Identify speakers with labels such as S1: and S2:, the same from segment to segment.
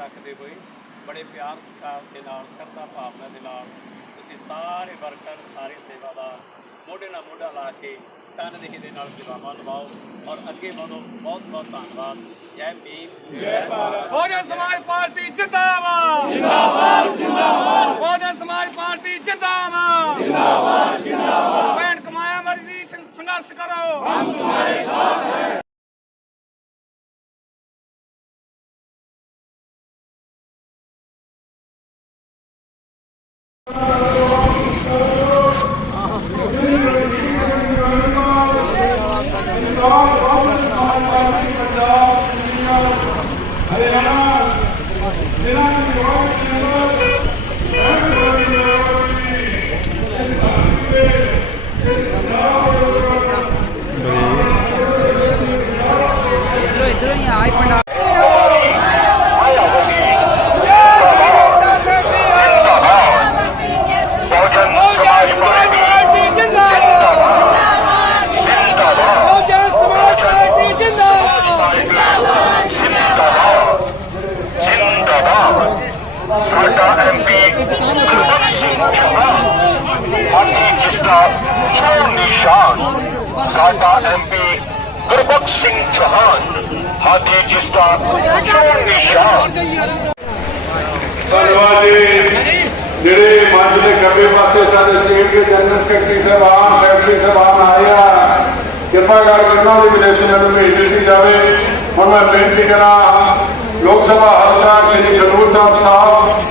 S1: ਰੱਖਦੇ ਹੋਏ ਬੜੇ ਪਿਆਰ ਸਤਿਕਾਰ ਦੇ ਨਾਲ ਸ਼ਰਧਾ ਭਾਵਨਾ ਦੇ ਨਾਲ ਤੁਸੀਂ ਸਾਰੇ ਵਰਕਰ ਸਾਰੇ ਸੇਵਾਦਾਰ ਮੋਢੇ ਨਾਲ ਮੋਢਾ ਲਾ ਕੇ ਤਨ ਦੇਹ ਦੇ ਨਾਲ ਸੇਵਾਵਾਂ ਨਿਭਾਓ ਔਰ ਅੱਗੇ ਵਧੋ। ਬਹੁਤ ਬਹੁਤ ਧੰਨਵਾਦ। ਜੈ ਭੀਮ ਜੈ ਭਾਰਤ। ਬਹੁਜਨ ਸਮਾਜ
S2: ਪਾਰਟੀ ਜਿੰਦਾਬਾਦ। ਜਿੰਦਾਬਾਦ ਜਿੰਦਾਬਾਦ।
S3: ਬਹੁਜਨ ਸਮਾਜ ਪਾਰਟੀ ਜਿੰਦਾਬਾਦ।
S4: ਜਿੰਦਾਬਾਦ ਜਿੰਦਾਬਾਦ। ਭੈਣ ਕਮਾਇਆ ਮਰੀ ਦੀ ਸੰ- ਸੰਘਰਸ਼ ਕਰੋ। ਹਮ ਤੁਹਾਡੇ ਸਾਥ ਹੈ
S5: और मैं बेनती लोकसभा हल्का श्री खनूर साहब साहब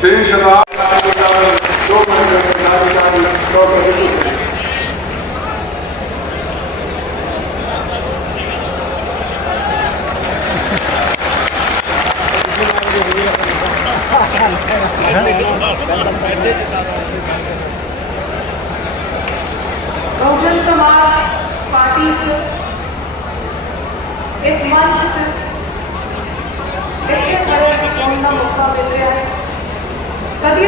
S5: श्री शराब
S6: बहुजन समाज पार्टी के इस मंच इतने सारे कौन का मौका मिल रहा है। कभी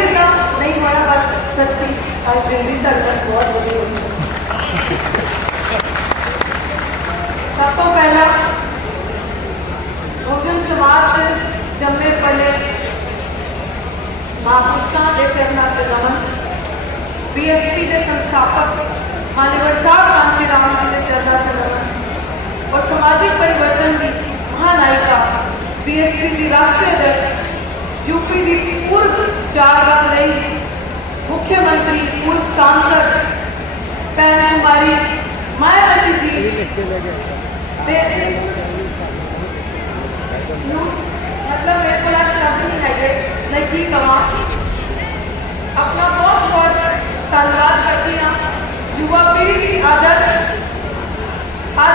S6: नहीं बस सच्ची आज सरकार बहुत बड़ी पहला समाज से जमे के से नमन के संस्थापक मान्यवर साहब कांशी राम जी के चरणा से नमन और सामाजिक परिवर्तन की महानायिका, बीएसपी की राष्ट्रीय अध्यक्ष, यूपी की पूर्व चार बार रही मुख्यमंत्री, पूर्व सांसद भैन कुमारी मायावती जी। मतलब मेरे को है मैं की कहा अपना बहुत बहुत धन्यवाद करती हाँ। युवा पीढ़ी की आदर्श, आज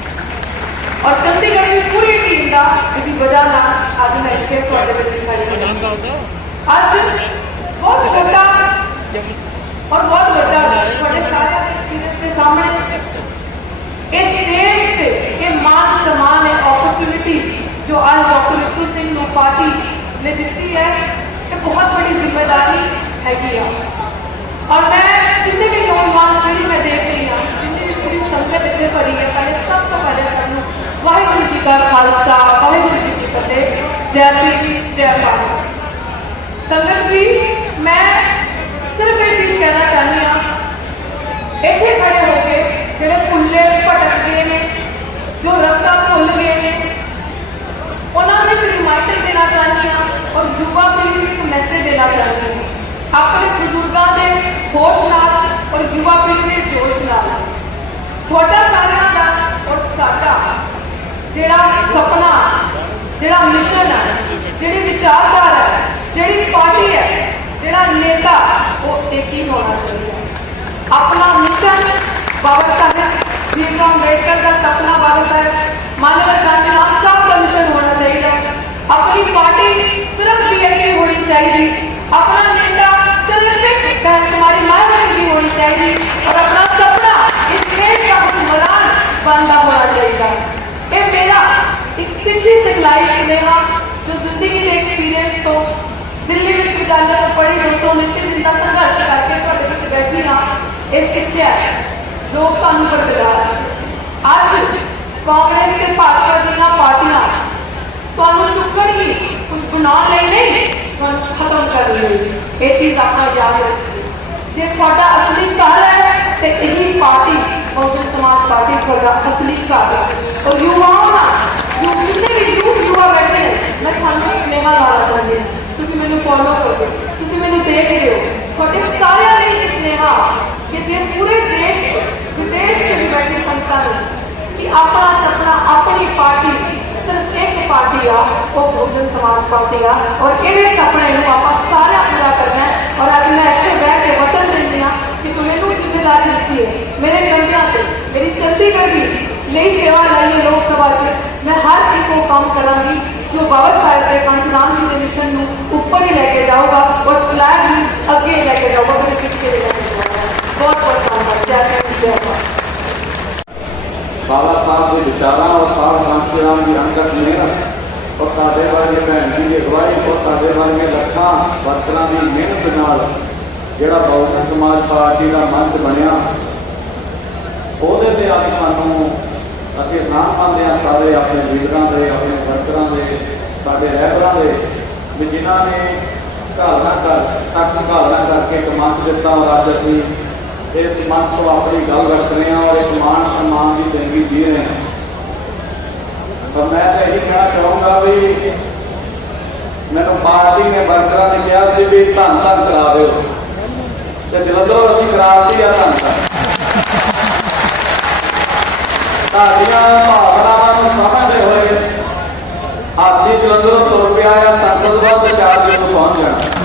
S6: ਔਰ ਚੰਡੀਗੜ੍ਹ ਦੀ ਪੂਰੀ ਟੀਮ ਦਾ ਇਹਦੀ ਵਜ੍ਹਾ ਨਾਲ ਅੱਜ ਮੈਂ ਇੱਥੇ ਤੁਹਾਡੇ ਵਿੱਚ ਖੜੀ ਹਾਂ ਅੱਜ ਬਹੁਤ ਛੋਟਾ ਔਰ ਬਹੁਤ ਵੱਡਾ ਤੁਹਾਡੇ ਸਾਰਿਆਂ ਦੇ ਐਕਸਪੀਰੀਅੰਸ ਦੇ ਸਾਹਮਣੇ ਇਸ ਦੇਸ਼ ਤੇ ਇਹ ਮਾਨ ਸਨਮਾਨ ਹੈ ਓਪਰਚੁਨਿਟੀ ਜੋ ਅੱਜ ਡਾਕਟਰ ਰਿਤੂ ਸਿੰਘ ਨੂੰ ਪਾਰਟੀ ਨੇ ਦਿੱਤੀ ਹੈ ਇਹ ਬਹੁਤ ਬੜੀ ਜ਼ਿੰਮੇਵਾਰੀ ਹੈਗੀ ਆ ਔਰ ਮੈਂ ਜਿੰਨੇ ਵੀ ਨੌਜਵਾਨ ਪੀੜ੍ਹੀ जय श्री जय भारत संगत जी, मैं सिर्फ़ एक चीज़ कहना चाहनी हाँ। इतने खड़े होके जो खुले भटक गए ने, जो रस्ता भुल गए ने, उन्होंने एक रिमाइंडर देना चाहनी हाँ और युवा पीढ़ी को मैसेज देना चाहनी हाँ। अपने बुज़ुर्गों के होश न और युवा पीढ़ी के जोश न थोड़ा सारे और साडा जोड़ा सपना जोड़ा मिशन है जी विचारधारा है जी पार्टी है जोड़ा नेता वो एक ही होना चाहिए अपना मिशन बाबा साहब भीमराव अंबेडकर का सपना बाबा साहब, मानव ਹਾਂ ਇਹ ਸਿੱਖਿਆ ਹੈ ਲੋਕ ਸਾਨੂੰ ਬਰਕਰਾਰ ਅੱਜ ਕਾਂਗਰਸ ਤੇ ਭਾਜਪਾ ਦੀਆਂ ਪਾਰਟੀਆਂ ਤੁਹਾਨੂੰ ਚੁੱਕਣਗੀ ਕੁਝ ਬਣਾਉਣ ਲਈ ਨਹੀਂ ਤੁਹਾਨੂੰ ਖਤਮ ਕਰਨ ਲਈ ਇਹ ਚੀਜ਼ ਆਪਣਾ ਯਾਦ ਰੱਖਿਓ ਜੇ ਤੁਹਾਡਾ ਅਸਲੀ ਘਰ ਹੈ ਤੇ ਇਹੀ ਪਾਰਟੀ ਬਹੁਜਨ ਸਮਾਜ ਪਾਰਟੀ ਤੁਹਾਡਾ ਅਸਲੀ ਘਰ ਹੈ ਔਰ ਯੁਵਾਓ ਨਾ ਜੋ ਜਿੰਨੇ ਵੀ ਯੂਥ ਯੁਵਾ ਬੈਠੇ ਨੇ ਮੈਂ ਤੁਹਾਨੂੰ ਸੁਨੇਹਾ ਲਾਉਣਾ ਚਾਹੁੰਦੀ ਹਾਂ ਤੁਸੀਂ ਮੈਨੂੰ ਫੋਲੋ ਕਰੋ ਤੁਸੀਂ ਮੈਨੂੰ ਦੇਖ ਰਹੇ ਹੋ पूरे देश દેશ વિદેશ જઈને ફંતા कि अपना सपना, अपनी पार्टी, सिर्फ़ एक पार्टी आ वो बहुजन समाज पार्टी आ और ये सपने आप सारा पूरा करना है। और अज मैं इतने बह के वचन देनी हाँ कि तुम्हें तो ज़िम्मेदारी दी है। मेरे निर्णय से, मेरी चंडीगढ़ की ले सेवा लाइए लोकसभा से मैं हर एक को काम करा जो बाबा साहेब के कांशीराम जी के मिशन में उपर ही लेके जाऊँगा और फ़िलहाल भी अगे लेके जाऊँगा। मेरे पीछे
S7: ਬਹੁਤ ਬਹੁਤ ਧੰਨਵਾਦ ਜੈ ਜੈ ਬਾਬਾ ਸਾਹਿਬ ਦੇ ਵਿਚਾਰਾਂ ਔਰ ਸਾਹਿਬ ਕਾਂਸ਼ੀ ਰਾਮ ਦੀ ਅੰਕਤ ਮਿਹਨਤ ਔਰ ਸਾਡੇ ਵਰਗੇ ਭੈਣ ਜੀ ਦੀ ਅਗਵਾਈ ਔਰ ਸਾਡੇ ਵਰਗੇ ਲੱਖਾਂ ਵਰਕਰਾਂ ਦੀ ਮਿਹਨਤ ਨਾਲ ਜਿਹੜਾ ਬਹੁਜਨ ਸਮਾਜ ਪਾਰਟੀ ਦਾ ਮੰਚ ਬਣਿਆ, ਉਹਦੇ ਤੇ ਅੱਜ ਸਾਨੂੰ ਅਸੀਂ ਸਾਹ ਪਾਉਂਦੇ ਹਾਂ ਸਾਰੇ ਆਪਣੇ ਲੀਡਰਾਂ ਦੇ, ਆਪਣੇ ਵਰਕਰਾਂ ਦੇ, ਸਾਡੇ ਰਹਿਬਰਾਂ ਦੇ, ਵੀ ਜਿਨ੍ਹਾਂ ਨੇ ਘਾਲਣਾ ਕਰ ਸਖਤ ਘਾਲਣਾ ਕਰਕੇ ਇੱਕ ਮੰਚ ਦਿੱਤਾ ਔਰ ਅੱਜ ਅਸੀਂ ਇਸ ਮਨ ਤੋਂ ਆਪਣੀ ਗੱਲ ਰੱਖ ਰਹੇ ਹਾਂ ਔਰ ਇੱਕ ਮਾਨ ਸਨਮਾਨ ਦੀ ਜ਼ਿੰਦਗੀ ਜੀ ਰਹੇ ਹਾਂ। ਪਰ ਮੈਂ ਤਾਂ ਇਹੀ ਕਹਿਣਾ ਚਾਹੂੰਗਾ ਵੀ ਮੈਨੂੰ ਪਾਰਟੀ ਨੇ ਵਰਕਰਾਂ ਨੇ ਕਿਹਾ ਸੀ ਵੀ ਧੰਨ ਧੰਨ ਕਰਾ ਦਿਓ। ਤੇ ਜਲੰਧਰੋਂ ਅਸੀਂ ਕਰਾਤੀ ਆ ਧੰਨ ਧੰਨ। ਤੁਹਾਡੀਆਂ ਭਾਵਨਾਵਾਂ ਨੂੰ ਸਮਝਦੇ ਹੋਏ ਅੱਜ ਹੀ ਜਲੰਧਰੋਂ ਤੁਰ ਪਿਆ ਆ ਸੰਸਦ ਵੱਲ ਤੇ ਚਾਰ ਦਿਨ ਨੂੰ ਪਹੁੰਚ ਜਾਣਾ।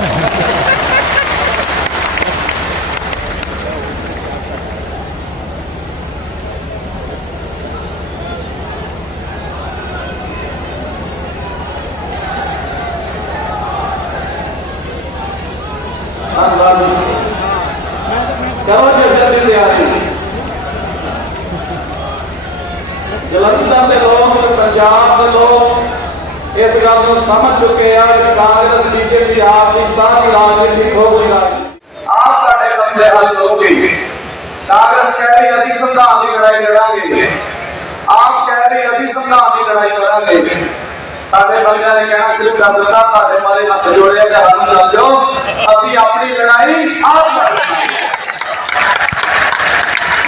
S7: ਗੱਲ ਨੂੰ ਸਮਝ ਚੁੱਕੇ ਆ ਕਿ ਕਾਂਗਰਸ ਬੀਜੇਪੀ ਆਪ ਦੀ ਸਾਰੀ ਰਾਜਨੀਤੀ ਹੋ ਗਈ ਰਾਜਨੀਤੀ ਆਪ ਸਾਡੇ ਬੰਦੇ ਹੱਲ ਕਰੋਗੇ ਕਾਂਗਰਸ ਕਹਿ ਰਹੀ ਅਸੀਂ ਸੰਵਿਧਾਨ ਦੀ ਲੜਾਈ ਲੜਾਂਗੇ ਆਪ ਕਹਿ ਰਹੇ ਅਸੀਂ ਸੰਵਿਧਾਨ ਦੀ ਲੜਾਈ ਲੜਾਂਗੇ ਸਾਡੇ ਬੰਦਿਆਂ ਨੇ ਕਹਿਣਾ ਸ਼ੁਰੂ ਕਰ ਦਿੱਤਾ ਸਾਡੇ ਮਾਰੇ ਹੱਥ ਜੋੜਿਆ ਤੇ ਹੱਥ ਚੱਲ ਜਾਓ ਅਸੀਂ ਆਪਣੀ ਲੜਾਈ ਆਪ ਲੜਾਂਗੇ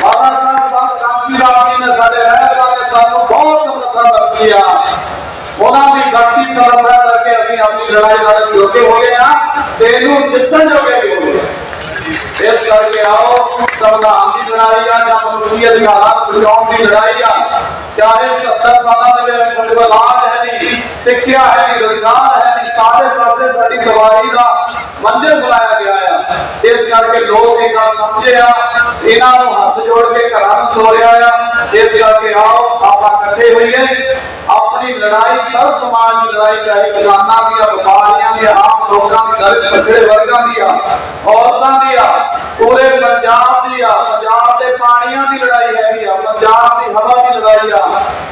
S7: ਬਾਬਾ ਸਾਹਿਬ ਸਾਹਿਬ ਕਾਂਤੀ ਰਾਮ ਜੀ ਨੇ ਸਾਡੇ ਰਹਿਬਰਾਂ ਨੇ ਸਾਨੂੰ ਬਹੁਤ ਸਮਰੱਥਾ ਬਖਸ਼ੀ ਆ ਉਹਨਾਂ ਦੀ ਬਖਸ਼ੀ ਸਮਰੱਥਾ ਕਰਕੇ ਅਸੀਂ ਆਪਣੀ ਲੜਾਈ ਲੜਨ ਜੋਗੇ ਹੋ ਗਏ ਆ ਤੇ ਇਹਨੂੰ ਜਿੱਤਣ ਜੋਗੇ ਵੀ ਹੋ ਗਏ ਇਸ ਕਰਕੇ ਆਓ ਸੰਵਿਧਾਨ ਦੀ ਲੜਾਈ ਆ ਜਾਂ ਮਨੁੱਖੀ ਅਧਿਕਾਰਾਂ ਨੂੰ ਬਚਾਉਣ ਦੀ ਲੜਾਈ ਆ ਚਾਹੇ 70 ਸਾਲਾਂ ਦੇ ਵਿੱਚ ਸਾਡੇ ਕੋਲ ਇਲਾਜ ਹੈ ਨਹੀਂ ਸਿੱਖਿਆ ਹੈ ਨਹੀਂ ਰੋਜ਼ਗਾਰ ਹੈ ਨਹੀਂ ਸਾਰੇ ਪਾਸੇ ਸਾਡੀ ਦਵਾਈ ਦਾ ਮੰਜ਼ਿਲ ਬੁਲਾਇਆ ਗਿਆ ਆ। ਇਸ ਕਰਕੇ ਲੋਕ ਇਹ ਗੱਲ ਸਮਝੇ ਆ। ਇਹਨਾਂ ਨੂੰ ਹੱਥ ਜੋੜ ਕੇ ਘਰਾਂ ਨੂੰ ਤੋਰਿਆ ਆ। ਇਸ ਕਰਕੇ ਆਓ, ਆਪਾਂ ਇਕੱਠੇ ਹੋਈਏ। ਆਪਣੀ ਲੜਾਈ ਸਰਬ ਸਮਾਜ ਦੀ ਲੜਾਈ ਚਾਹੇ ਕਿਸਾਨਾਂ ਦੀ ਆ, ਵਪਾਰੀਆਂ ਦੀ ਆਮ ਲੋਕਾਂ ਦੀ ਦਲਿਤ ਪਛੜੇ ਵਰਗਾਂ ਦੀ ਆ, ਔਰਤਾਂ ਦੀ ਆ, ਪੂਰੇ ਪੰਜਾਬ ਦੀ ਆ, ਪੰਜਾਬ ਦੇ ਪਾਣੀਆਂ ਦੀ ਲੜਾਈ ਹੈਗੀ ਆ, ਪੰਜਾਬ ਦੀ ਹਵਾ ਦੀ ਲੜਾਈ ਆ,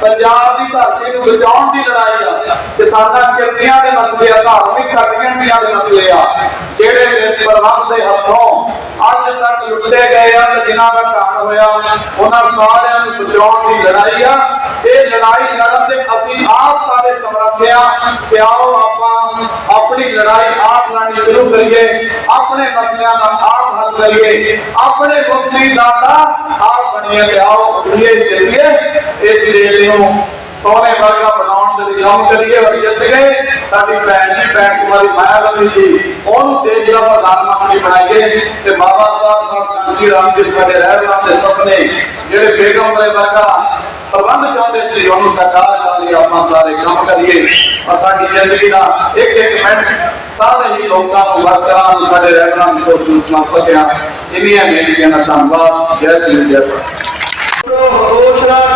S7: ਪੰਜਾਬ ਦੀ ਧਰਤੀ ਨੂੰ ਬਚਾਉਣ ਦੀ ਲੜਾਈ ਆ। ਕਿਸਾਨਾਂ ਕਿਰਤੀਆਂ ਦੇ ਮਸਲੇ ਆ, ਧਾਰਮਿਕ ਘਟੀਆਂ ਦੇ ਮਸਲੇ ਆ, ਜਿਹੜੇ ਪ੍ਰਬੰਧ ਦੇ ਹੱਥੋਂ ਅੱਜ ਤੱਕ ਲੁੱਟੇ ਗਏ ਆ ਤੇ ਜਿਨ੍ਹਾਂ ਦਾ ਘਾਣ ਹੋਇਆ, ਉਹਨਾਂ ਸਾਰਿਆਂ ਨੂੰ ਬਚਾਉਣ ਦੀ ਲੜਾਈ ਆ। ਇਹ ਲੜਾਈ ਲੜਨ ਦੇ ਅਸੀਂ ਆਪ ਸਾਰੇ ਸਮਰੱਥ ਆ ਤੇ ਆਓ ਆਪਾਂ ਆਪਣੀ ਲੜਾਈ ਆਪ ਲੜਨੀ ਸ਼ੁਰੂ ਕਰੀਏ, ਆਪਣੇ ਮਸਲਿਆਂ ਦਾ ਆਪ ਹੱਲ ਕਰੀਏ, ਆਪਣੇ ਮੁਕਤੀ ਦਾਤਾ ਆਪ ਬਣੀਏ ਤੇ ਆਓ ਇਹ ਇਸ ਦੇਸ਼ ਨੂੰ ਸੋਹਣੇ ਵਰਗਾ ਬਣਾਉਣ ਦੇ ਲਈ ਕੰਮ ਕਰੀਏ ਔਰ ਜਿੱਤ ਗਏ ਸਾਡੀ ਭੈਣ ਜੀ ਭੈਣ ਕੁਮਾਰੀ ਮਾਇਆਵਤੀ ਜੀ ਉਹਨੂੰ ਦੇਸ਼ ਦਾ ਪ੍ਰਧਾਨ ਮੰਤਰੀ ਬਣਾਈਏ ਤੇ ਬਾਬਾ ਸਾਹਿਬ ਸਾਹਿਬ ਕਾਂਤੀ ਰਾਮ ਜੀ ਸਾਡੇ ਰਹਿਬਰਾਂ ਦੇ ਸੁਪਨੇ ਜਿਹੜੇ ਬੇਗਮ ਦੇ ਵਰਗਾ ਪ੍ਰਬੰਧ ਚਾਹੁੰਦੇ ਸੀ ਉਹਨੂੰ ਸਰਕਾਰ ਚਾਹੁੰਦੀ ਹੈ ਆਪਾਂ ਸਾਰੇ ਕੰਮ ਕਰੀਏ ਔਰ ਸਾਡੀ ਜ਼ਿੰਦਗੀ ਦਾ ਇੱਕ ਇੱਕ ਮਿੰਟ ਸਾਰੇ ਹੀ ਲੋਕਾਂ ਨੂੰ ਵਰਕਰਾਂ ਨੂੰ ਸਾਡੇ ਰਹਿਣਾ ਨੂੰ ਸੋਚਣ ਸਮਰਪਿਤ ਆ ਇੰਨੀਆਂ ਬੇਨਤੀਆਂ ਦਾ ਧੰਨਵਾਦ ਜੈ ਜੀ ਜੈ ਘੋਸ਼ਣਾ ਕਰਦਾ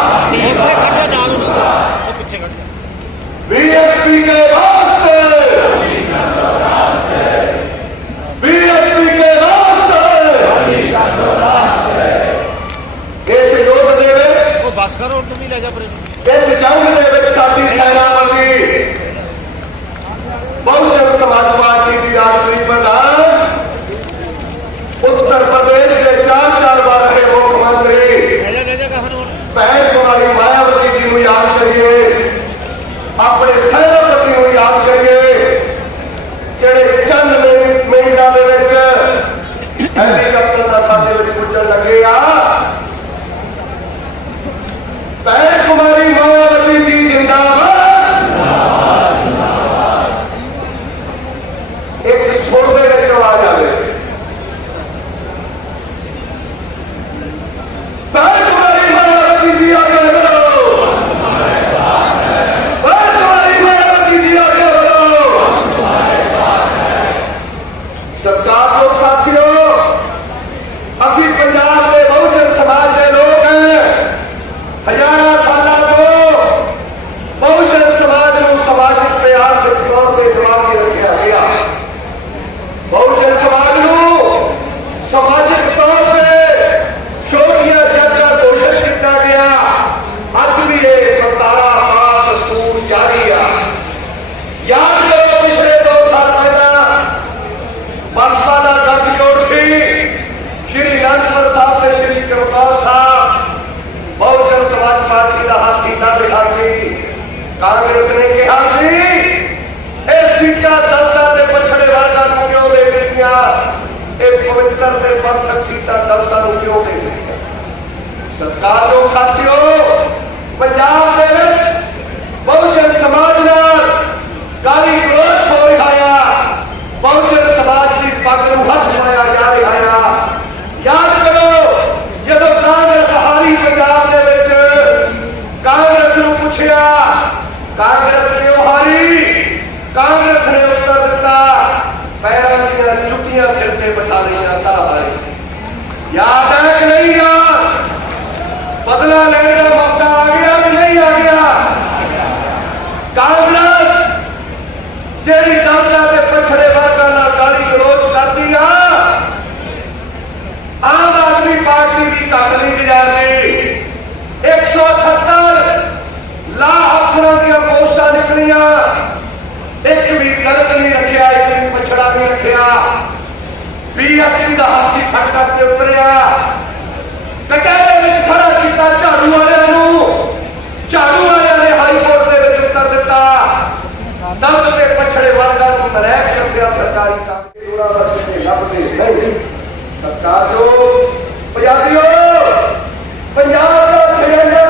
S7: Via Espírito ਕਾਂਗਰਸ ਨੇ ਕਿਹਾ ਸੀ ਇਹ ਸੀਟਾਂ ਦਲਤਾਂ ਤੇ ਪਛੜੇ ਵਰਗਾਂ ਨੂੰ ਕਿਉਂ ਦੇ ਦਿੱਤੀਆਂ ਇਹ ਪਵਿੱਤਰ ਤੇ ਪੰਥਕ ਸੀਟਾਂ ਦਲਤਾਂ ਨੂੰ ਕਿਉਂ ਦੇ ਦਿੱਤੀਆਂ ਸਾਥੀਓ ਪੰਜਾਬ ਦੇ ਵਿੱਚ ਬਹੁਜਨ ਸਮਾਜ ਨਾਲ ਗਾਲੀ ਗਲੋਚ ਹੋ ਰਿਹਾ ਆ ਬਹੁਜਨ ਸਮਾਜ ਦੀ ਪੱਗ ਨੂੰ ਹੱਥ ਪਾਇਆ ਜਾ ਰਿਹਾ ਆ ਯਾਦ ਕਰੋ ਜਦੋਂ ਕਾਂਗਰਸ ਹਾਰੀ ਪੰਜਾਬ ਦੇ ਵਿੱਚ ਕਾਂਗਰਸ ਨੂੰ ਪੁੱਛਿਆ ਕਾਂਗਰਸ ਕਿਉਂ ਹਾਰੀ ਕਾਂਗਰਸ ਨੇ ਉੱਤਰ ਦਿੱਤਾ ਪੈਰਾਂ ਦੀਆਂ ਚੁੱਕੀਆਂ ਸਿਰ ਤੇ ਬਿਠਾ ਲਈਆਂ ਤਾਂ ਹਾਰੀ ਯਾਦ ਹੈ ਕਿ ਨਹੀਂ ਯਾਦ ਬਦਲਾ ਲੈਣ ਦਾ ਮੌਕਾ ਆ ਗਿਆ ਕਿ ਨਹੀਂ ਆ ਗਿਆ ਕਾਂਗਰਸ ਜਿਹੜੀ ਦਲਤਾਂ ਤੇ ਪਛੜੇ ਵਰਗਾਂ ਨਾਲ ਗਾਲੀ ਗਲੋਚ ਕਰਦੀ ਆ। ਆਮ ਆਦਮੀ ਪਾਰਟੀ ਦੀ ਕੱਟ ਨਹੀਂ ਗੁਜ਼ਾਰਦੀ। 178 ਲਾ ਅਫਸਰਾਂ ਦੀਆਂ ਪੋਸਟਾਂ ਨਿਕਲੀਆਂ। ਇੱਕ ਵੀ ਦਲਿਤ ਨਹੀਂ ਰੱਖਿਆ, ਇੱਕ ਵੀ ਪਛੜਾ ਨਹੀਂ ਰੱਖਿਆ। ਬੀਐਸਪੀ ਦਾ ਹਾਥੀ ਸੜ ਤੇ ਉਤਰਿਆ। ਕਟਾਰੇ ਵਿੱਚ ਖੜਾ ਕੀਤਾ ਝਾੜੂ ਵਾਲਿਆਂ ਨੂੰ। ਝਾੜੂ ਵਾਲਿਆਂ ਨੇ ਹਾਈ ਕੋਰਟ ਦੇ ਵਿੱਚ ਉੱਤਰ ਦਿੱਤਾ। ਦੰਦ ਤੇ ਪਛੜੇ ਵਰਗਾਂ ਨੂੰ ਨਰੈਕ ਦੱਸਿਆ ਸਰਕਾਰੀ ਕੰਮ ਉਹਨਾਂ ਦਾ ਲੱਭਦੇ ਨਹੀਂ ਸਰਕਾਰ ਜੋ ਪੰਜਾਬੀਓ ਪੰਜਾਬ ਦਾ ਖਜ਼ਾਨਾ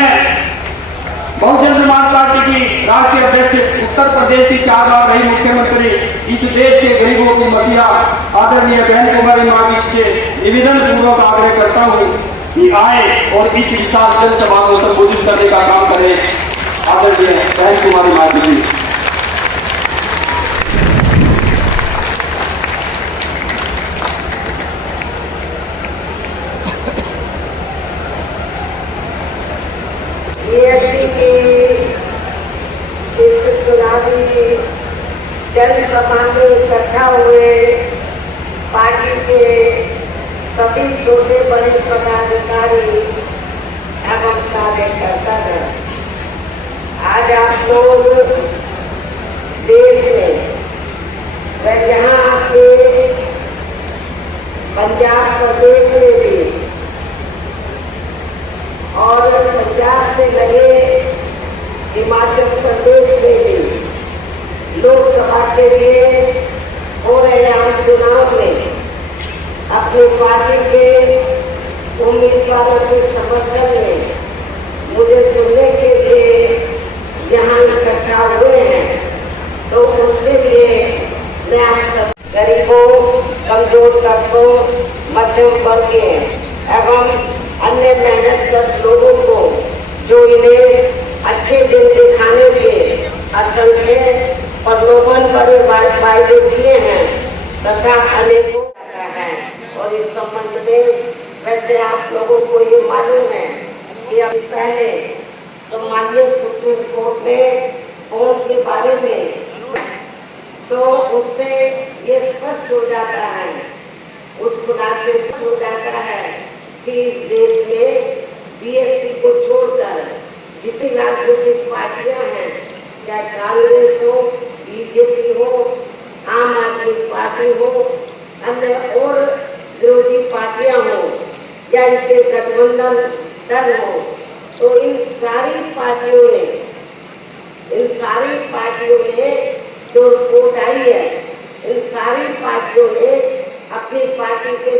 S7: में बहुजन समाज पार्टी की राष्ट्रीय अध्यक्ष उत्तर प्रदेश की चार बार रही मुख्यमंत्री, इस देश के गरीबों की मतिया आदरणीय बहन कुमारी माविश से निवेदन पूर्वक आग्रह करता हूँ कि आए और इस विशाल जन सभा को संबोधित करने का काम करें। आदरणीय बहन कुमारी माविश जी।
S8: हुए पार्टी के सभी छोटे बड़े पदाधिकारी एवं कार्यकर्ता है आज आप लोग Hallelujah.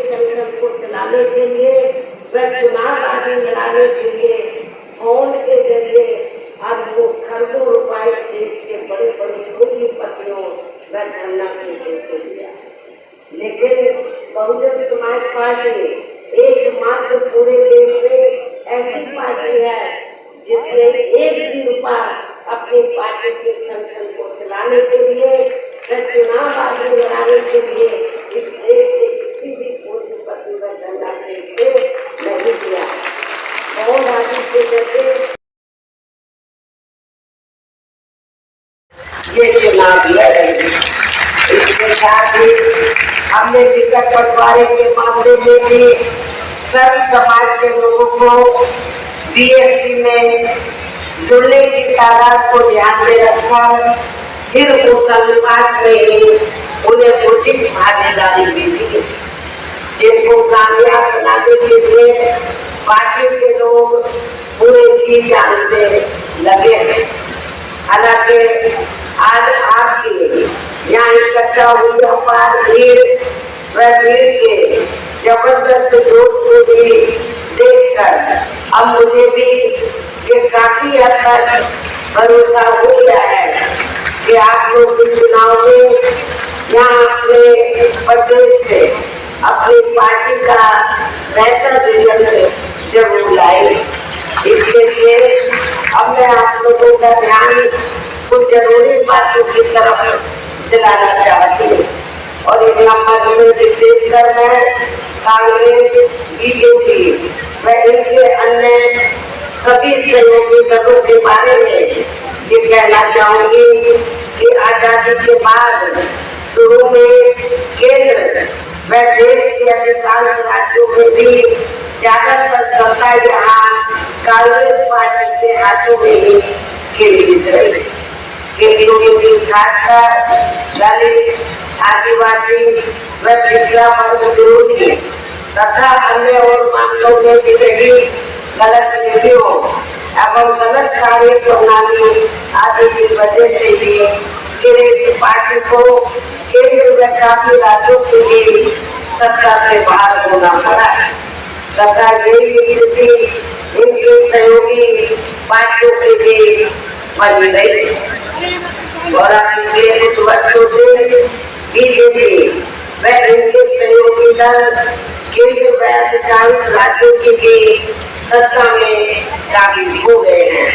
S8: संगठन को चलाने के लिए व लड़ाने के लिए, फ़ोन के ज़रिए आज वो खरबों रुपए देश के बड़े बड़े छोटी पतियों व धरना से देते दिया। लेकिन बहुजन समाज पार्टी एकमात्र पूरे देश में ऐसी पार्टी है, जिसने एक भी रुपया अपनी पार्टी के संगठन को चलाने के लिए व चुनाव आदि लड़ाने के लिए इस देश के ये चुनाव लड़ेंगे इसके साथ ही हमने टिकट बंटवारे के मामले में भी सर्व समाज के लोगों को बीएसपी में जुड़ने की तादाद को ध्यान में रखा फिर उस अनुपात में ही उन्हें उचित भागीदारी भी दी जिनको कामयाब बनाने के लिए पार्टी के लोग पूरे जी जान से लगे हैं। हालाँकि आज आपकी यहाँ इकट्ठा हुई अपार भीड़ व भीड़ के ज़बरदस्त जोश को भी देखकर अब मुझे भी ये काफ़ी हद तक भरोसा हो गया है कि आप लोग इस चुनाव में यहाँ अपने प्रदेश से, अपनी पार्टी का बेहतर रिज़ल्ट ज़रूर लाएँगे। इसके लिए अब मैं आप लोगों का ध्यान कुछ ज़रूरी बातों की तरफ़ दिलाना चाहती हूँ। और एक नंबर में विशेष कर मैं कांग्रेस बीजेपी व इनके अन्य सभी सहयोगी दलों के बारे में ये कहना चाहूँगी कि आज़ादी के बाद शुरू में केंद्र व देश के अधिकांश राज्यों में भी ज़्यादातर सत्ता यहाँ कांग्रेस पार्टी के हाथों में ही केंद्रित रही। केंद्रों के बीच खासकर दलित आदिवासी व पिछड़ा वर्ग विरोधी तथा अन्य और मामलों में भी गलत नीतियों एवं गलत कार्य प्रणाली आदि की वजह से भी कांग्रेस पार्टी को केंद्र व काफ़ी राज्यों के लिए सत्ता से बाहर होना पड़ा तथा यही स्थिति इनके सहयोगी पार्टियों के लिए बनी रही और कुछ वर्षों से बीजेपी व इनके सहयोगी दल केंद्र व अधिकांश राज्यों के लिए सत्ता में काबिज हो गए हैं।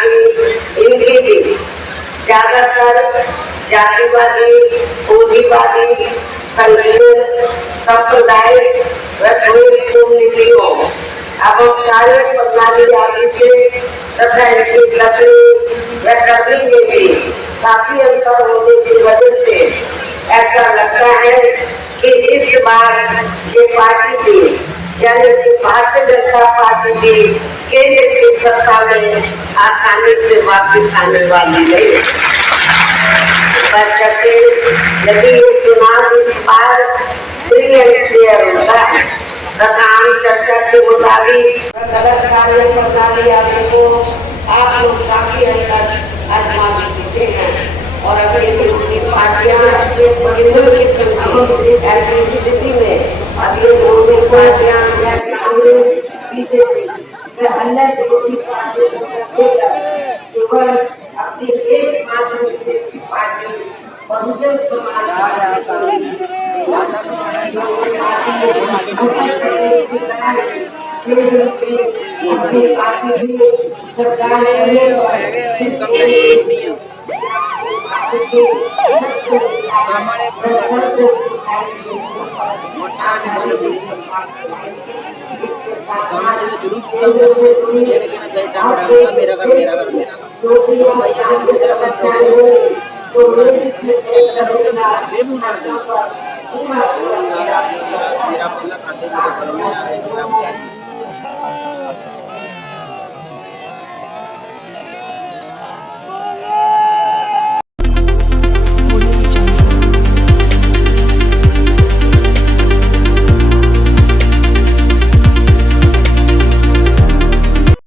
S8: ही इनके भी ज़्यादातर जातिवादी पूंजीवादी संकीर्ण सांप्रदायिक व नीतियों एवं कार्य प्रणाली आदि से तथा इनकी लकड़ी व करनी में भी काफ़ी अंतर होने की वजह से ऐसा लगता है कि इस बार ये पार्टी भी, यानी कि भारतीय जनता पार्टी भी केंद्र की सत्ता में आसानी से वापस आने वाली बशर्ते यदि ये चुनाव इस बार फ्री एंड फेयर होता है तथा चर्चा के मुताबिक गलत कार्य प्रणाली आदि को आप लोग काफ़ी तक आजमा चुके हैं। और अभी दूसरी पार्टियाँ अपने परिसर की ऐसी स्थिति में अब ये दोनों पार्टियाँ बीजेपी व अन्य विरोधी पार्टियों को केवल अपनी एकमात्र विदेशी पार्टी बहुजन समाज पार्टी अपनी पार्टी भी सरकार में मेरा घर मेरा घर मेरा घर। मेरा पहला में मेरा